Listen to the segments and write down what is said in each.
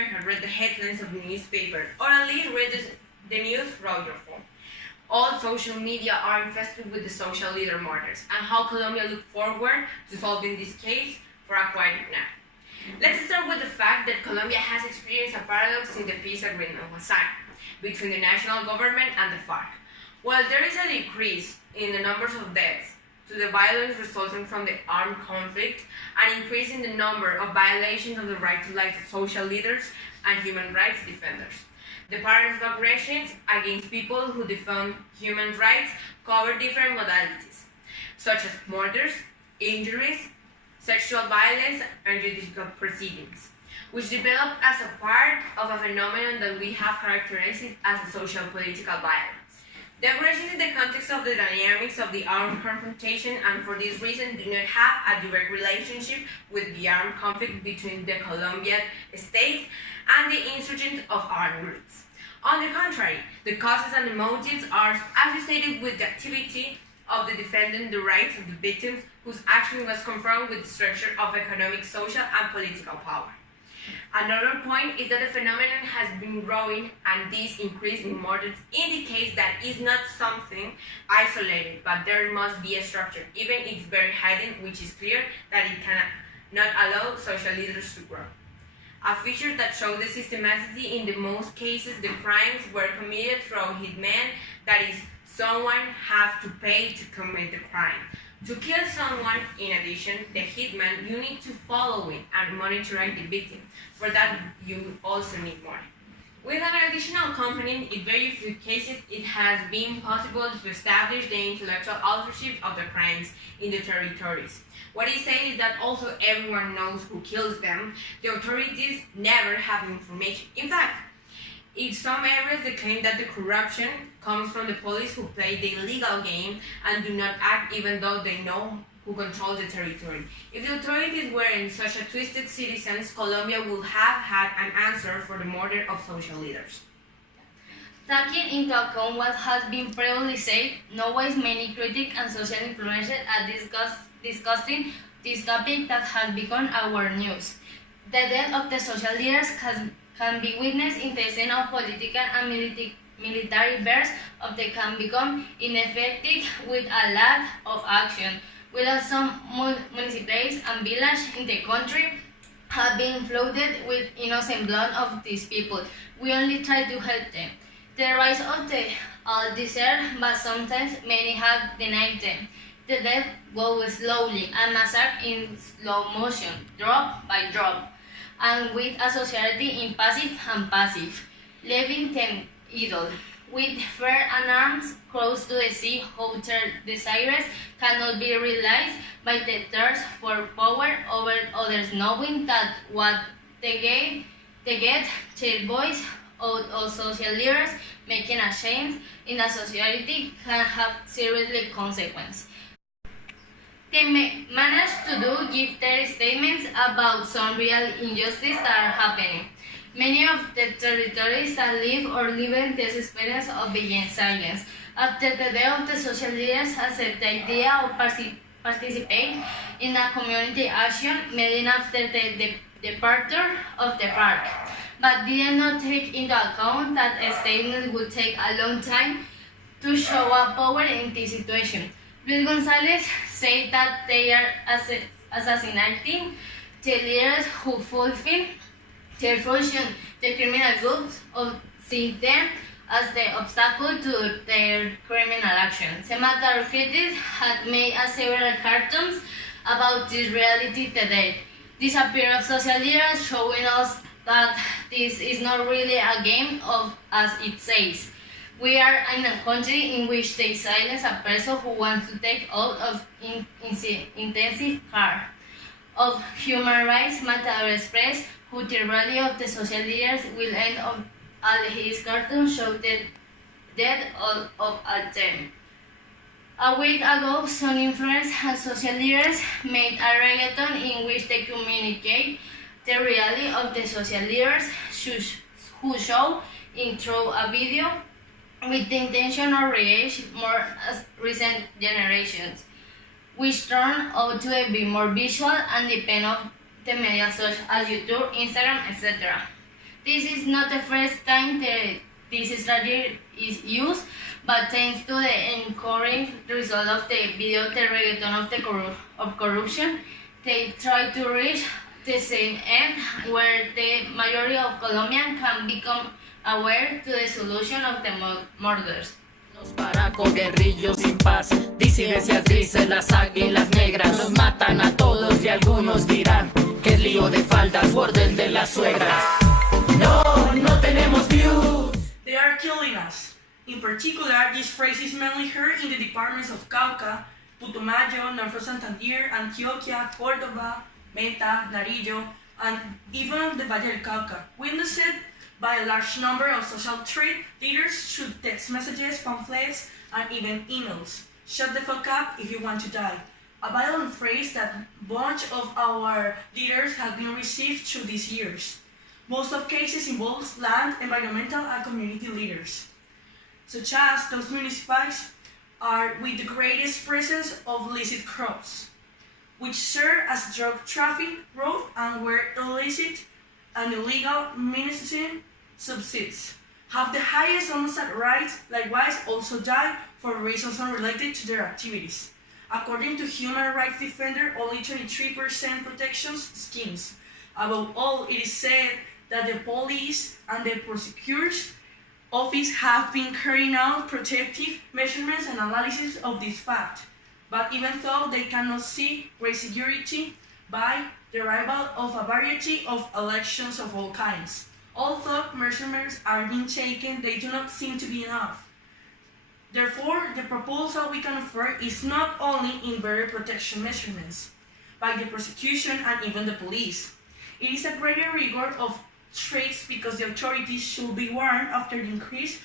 year read the headlines of the newspaper, or at least read the news through your phone. All social media are infested with the social leader murders, and how Colombia look forward to solving this case for a quiet now. Let's start with the fact that Colombia has experienced a paradox since the peace agreement was signed between the national government and the FARC. While there is a decrease in the numbers of deaths to the violence resulting from the armed conflict, an increase in the number of violations of the right to life of social leaders and human rights defenders. The patterns of aggressions against people who defend human rights cover different modalities, such as murders, injuries, sexual violence, and judicial proceedings, which develop as a part of a phenomenon that we have characterized as a social political violence. The aggressions in the context of the dynamics of the armed confrontation, and for this reason do not have a direct relationship with the armed conflict between the Colombian state and the insurgents of armed groups. On the contrary, the causes and the motives are associated with the activity of the defending the rights of the victims whose action was confronted with the structure of economic, social, and political power. Another point is that the phenomenon has been growing, and this increase in murders indicates that it's not something isolated, but there must be a structure, even if it's very hidden, which is clear that it cannot allow social leaders to grow. A feature that shows the systematicity in the most cases the crimes were committed through a hitman, that is, someone have to pay to commit the crime. To kill someone, in addition, the hitman, you need to follow it and monitor the victim. For that, you also need money. With an additional component, in very few cases, it has been possible to establish the intellectual authorship of the crimes in the territories. What it says is that also everyone knows who kills them. The authorities never have information. In fact, in some areas, they claim that the corruption comes from the police who play the illegal game and do not act even though they know who controls the territory. If the authorities weren't such a twisted citizens, Colombia would have had an answer for the murder of social leaders. Taking into account what has been previously said, nowadays many critics and social influencers are discussing this topic that has become our news. The death of the social leaders can be witnessed in the scene of political and military bursts of they can become ineffective with a lack of action. While some municipalities and villages in the country have been flooded with innocent blood of these people, we only try to help them. The rise of the desert, but sometimes many have denied them. The death goes slowly and massacre in slow motion, drop by drop, and with a society impassive and passive, leaving them idle. With fear and arms close to the sea, how their desires cannot be realized by the thirst for power over others, knowing that what they get their voice out of social leaders, making a change in a society can have serious consequences. They manage to give their statements about some real injustices that are happening. Many of the territories that live or live in this experience of being silenced. After the death of the social leaders, accept the idea of participate in a community action made after the departure of the park, but did not take into account that a statement would take a long time to show up power in this situation. Luis Gonzalez said that they are assassinating the leaders who fulfill their function. The criminal groups see them as the obstacle to their criminal action. Senator critics had made several cartoons about this reality today. Disappearance of social leaders showing us that this is not really a game as it says. We are in a country in which they silence a person who wants to take out of intensive care of human rights. Matador Express, who the rally of the social leaders will end of all his cartoons show the death of all them. A week ago, some influencers and social leaders made a reggaeton in which they communicate the reality of the social leaders who show in through a video with the intention of reach more recent generations, which turn out to be more visual and depend on the media such as YouTube, Instagram, etc. This is not the first time that this strategy is used, but thanks to the encouraging result of the video The Reggaeton of Corruption, they try to reach the same end where the majority of Colombians can become aware to the solution of the murders. Los paracos guerrillos sin paz, disidencias grises, las águilas negras, nos matan a todos y algunos dirán que es lío de faldas, bordel de las suegras. No, no tenemos views. They are killing us. In particular, this phrase is mainly heard in the departments of Cauca, Putumayo, North Santander, Antioquia, Córdoba, Meta, Nariño, and even the Valle del Cauca, witnessed by a large number of social trade leaders through text messages, pamphlets, and even emails. Shut the fuck up if you want to die. A violent phrase that a bunch of our leaders have been received through these years. Most of cases involves land, environmental, and community leaders, such as those municipalities are with the greatest presence of illicit crops, which serve as drug traffic route and where illicit and illegal medicine subsists, have the highest homicide rates, likewise also die for reasons unrelated to their activities. According to human rights defender, only 23% protection schemes. Above all, it is said that the police and the prosecutor's office have been carrying out protective measurements and analysis of this fact. But even though they cannot see great security by the arrival of a variety of elections of all kinds, although measurements are being taken, they do not seem to be enough. Therefore, the proposal we can offer is not only in better protection measurements by the prosecution and even the police. It is a greater rigor of traits because the authorities should be warned after the increase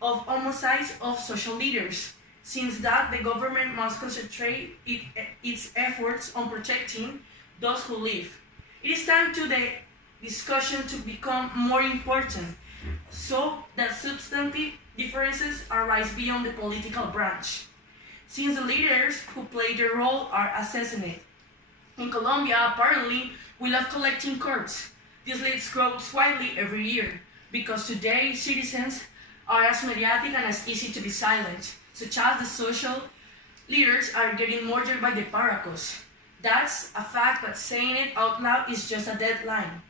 of homicides of social leaders. Since that, the government must concentrate its efforts on protecting those who live. It is time to the discussion to become more important, so that substantive differences arise beyond the political branch, since the leaders who play their role are assassinated. In Colombia, apparently, we love collecting corpses. This leads grows widely every year, because today citizens are as mediatic and as easy to be silenced, such as the social leaders are getting murdered by the paracos. That's a fact, but saying it out loud is just a deadline.